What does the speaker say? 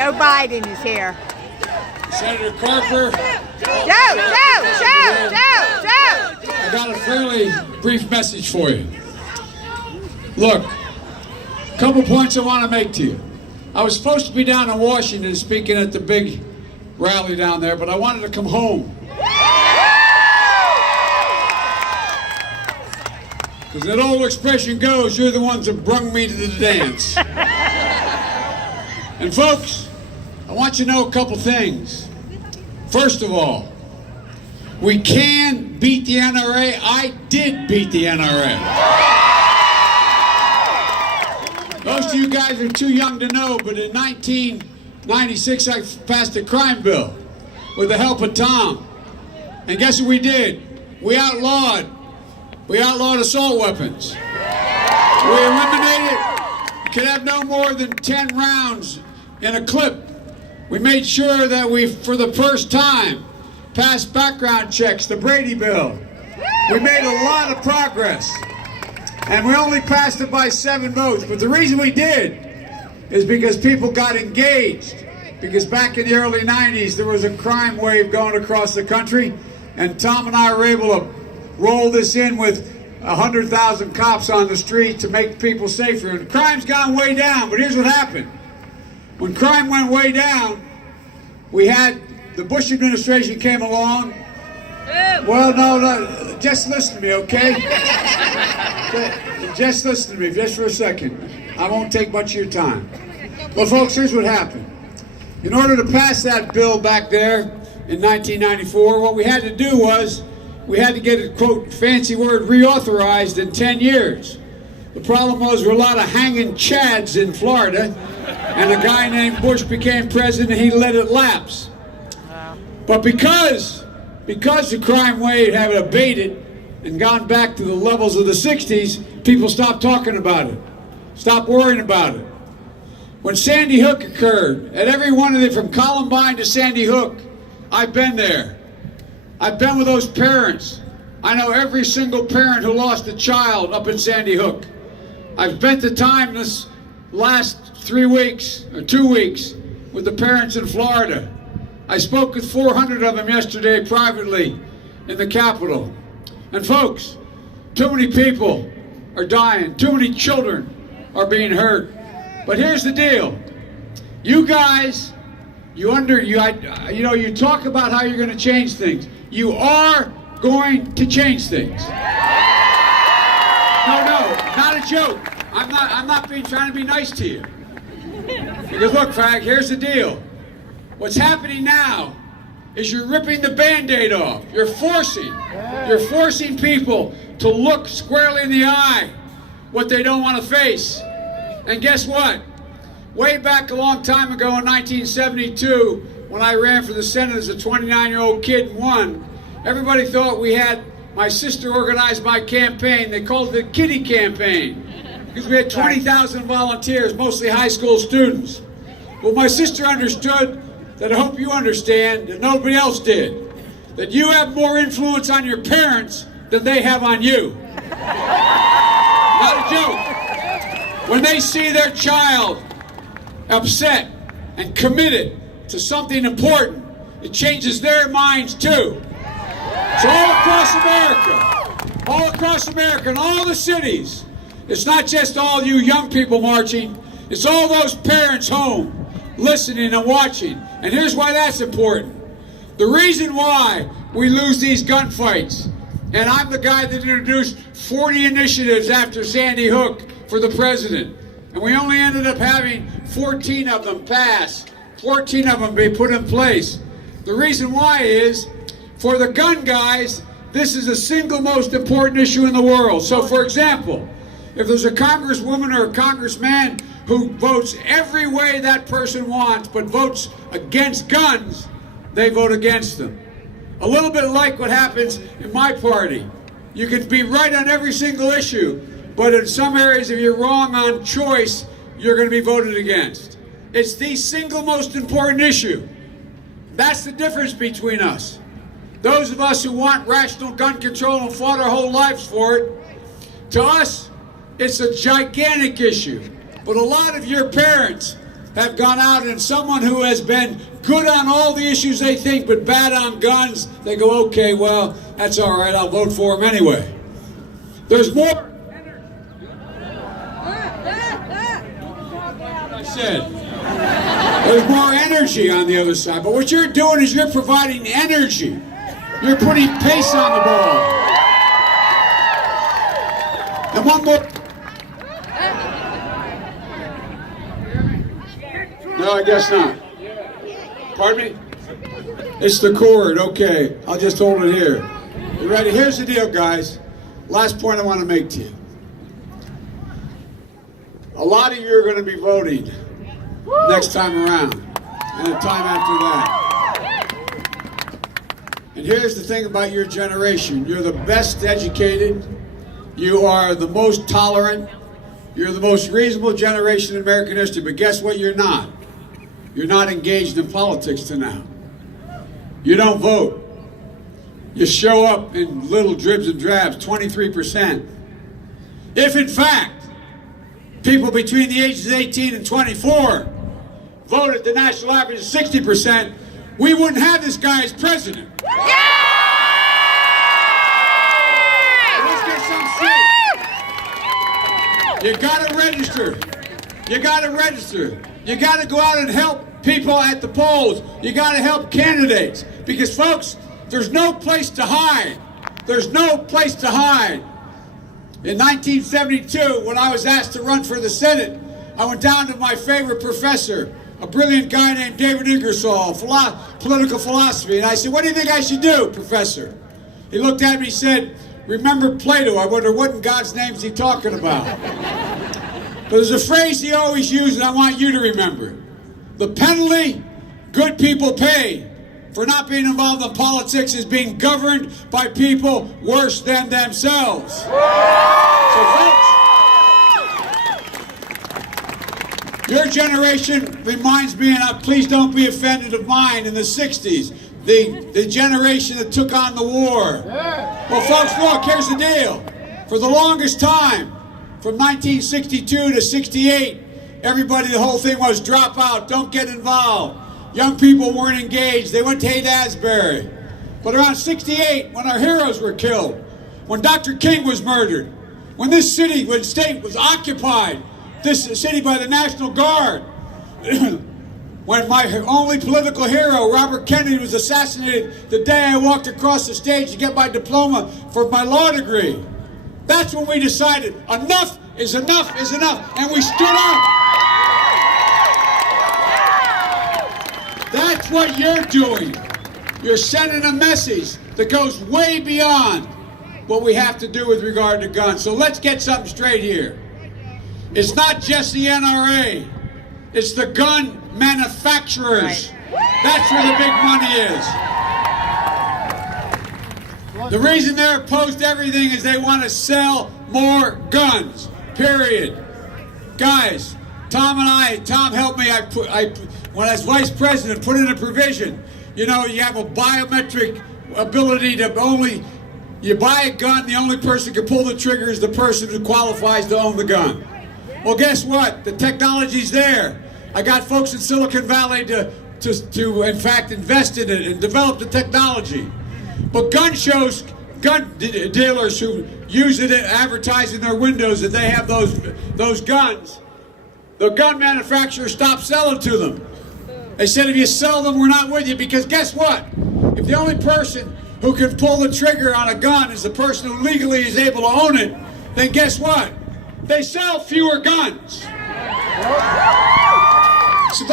Joe Biden is here. Senator Carper. Joe! I got a fairly brief message for you. Look, a couple points I want to make to you. I was supposed to be down in Washington speaking at the big rally down there, but I wanted to come home. Because that old expression goes, you're the ones that brung me to the dance. And folks, I want you to know a couple things. First of all, we can beat the NRA. I did beat the NRA. Most of you guys are too young to know, but in 1996 I passed a crime bill with the help of Tom. And guess what we did? We outlawed assault weapons. We eliminated, you could have no more than 10 rounds in a clip. We made sure that we, for the first time, passed background checks, the Brady bill. We made a lot of progress. And we only passed it by 7 votes. But the reason we did is because people got engaged. Because back in the early 90s, there was a crime wave going across the country. And Tom and I were able to roll this in with 100,000 cops on the street to make people safer. And crime's gone way down, but here's what happened. When crime went way down, we had the Bush administration came along. Well, no, just listen to me, okay? Just listen to me, just for a second. I won't take much of your time. Well, folks, here's what happened. In order to pass that bill back there in 1994, what we had to do was we had to get it, quote, fancy word, reauthorized in 10 years. The problem was there were a lot of hanging chads in Florida, and a guy named Bush became president, and he let it lapse. But because the crime wave had abated and gone back to the levels of the 60s, people stopped talking about it, stopped worrying about it. When Sandy Hook occurred, at every one of them, from Columbine to Sandy Hook, I've been there. I've been with those parents. I know every single parent who lost a child up in Sandy Hook. I've spent the time this last 3 weeks, or 2 weeks, with the parents in Florida. I spoke with 400 of them yesterday privately in the Capitol. And folks, too many people are dying. Too many children are being hurt. But here's the deal. You guys, you talk about how you're going to change things. You are going to change things. No, not a joke. I'm not trying to be nice to you. Because look, Frank, here's the deal. What's happening now is you're ripping the Band-Aid off. You're forcing people to look squarely in the eye what they don't want to face. And guess what? Way back a long time ago in 1972, when I ran for the Senate as a 29-year-old kid and won, everybody thought we had, my sister organized my campaign. They called it the Kitty Campaign because we had 20,000 volunteers, mostly high school students. Well, my sister understood that I hope you understand that nobody else did, that you have more influence on your parents than they have on you. Not a joke. When they see their child upset and committed to something important, it changes their minds too. So all across America, in all the cities, it's not just all you young people marching, it's all those parents home listening and watching. And here's why that's important. The reason why we lose these gunfights, and I'm the guy that introduced 40 initiatives after Sandy Hook for the president, and we only ended up having 14 of them pass, 14 of them be put in place. The reason why is, for the gun guys, this is the single most important issue in the world. So for example, if there's a congresswoman or a congressman who votes every way that person wants, but votes against guns, they vote against them. A little bit like what happens in my party. You can be right on every single issue, but in some areas, if you're wrong on choice, you're going to be voted against. It's the single most important issue. That's the difference between us. Those of us who want rational gun control and fought our whole lives for it, to us, it's a gigantic issue. But a lot of your parents have gone out and someone who has been good on all the issues they think but bad on guns, they go, okay, well, that's all right, I'll vote for him anyway. There's more. I said, there's more energy on the other side, but what you're doing is you're providing energy. You're putting pace on the ball. And one more. No, I guess not. Pardon me? It's the cord. Okay, I'll just hold it here. You ready? Here's the deal, guys. Last point I want to make to you. A lot of you are going to be voting next time around and the time after that. And here's the thing about your generation. You're the best educated. You are the most tolerant. You're the most reasonable generation in American history. But guess what? You're not. You're not engaged in politics to now. You don't vote. You show up in little dribs and drabs, 23%. If in fact, people between the ages of 18 and 24 voted the national average of 60%, we wouldn't have this guy as president. Let's get some straight. You gotta register. You gotta register. You gotta go out and help people at the polls. You gotta help candidates. Because folks, there's no place to hide. There's no place to hide. In 1972, when I was asked to run for the Senate, I went down to my favorite professor, a brilliant guy named David Ingersoll, political philosophy, and I said, what do you think I should do, Professor? He looked at me and said, remember Plato. I wonder what in God's name is he talking about? But there's a phrase he always used, and I want you to remember it. The penalty good people pay for not being involved in politics is being governed by people worse than themselves. So folks, your generation reminds me, and please don't be offended, of mine in the 60s, the generation that took on the war. Well folks, look, here's the deal. For the longest time, from 1962 to 68, everybody, the whole thing was drop out, don't get involved. Young people weren't engaged. They went to Haight-Ashbury. But around 68, when our heroes were killed, when Dr. King was murdered, when this city, when state was occupied, this city by the National Guard, when my only political hero, Robert Kennedy, was assassinated the day I walked across the stage to get my diploma for my law degree. That's when we decided enough is enough is enough, and we stood up. That's what you're doing. You're sending a message that goes way beyond what we have to do with regard to guns. So let's get something straight here. It's not just the NRA. It's the gun manufacturers. That's where the big money is. The reason they're opposed to everything is they want to sell more guns, period. Guys, Tom helped me, when I was vice president, put in a provision. You know, you have a biometric ability to you buy a gun, the only person who can pull the trigger is the person who qualifies to own the gun. Well, guess what? The technology's there. I got folks in Silicon Valley to in fact invest in it and develop the technology. But gun shows, gun dealers who use it and advertise in their windows that they have those guns, the gun manufacturers stopped selling to them. They said, if you sell them, we're not with you, because guess what? If the only person who can pull the trigger on a gun is the person who legally is able to own it, then guess what? They sell fewer guns. So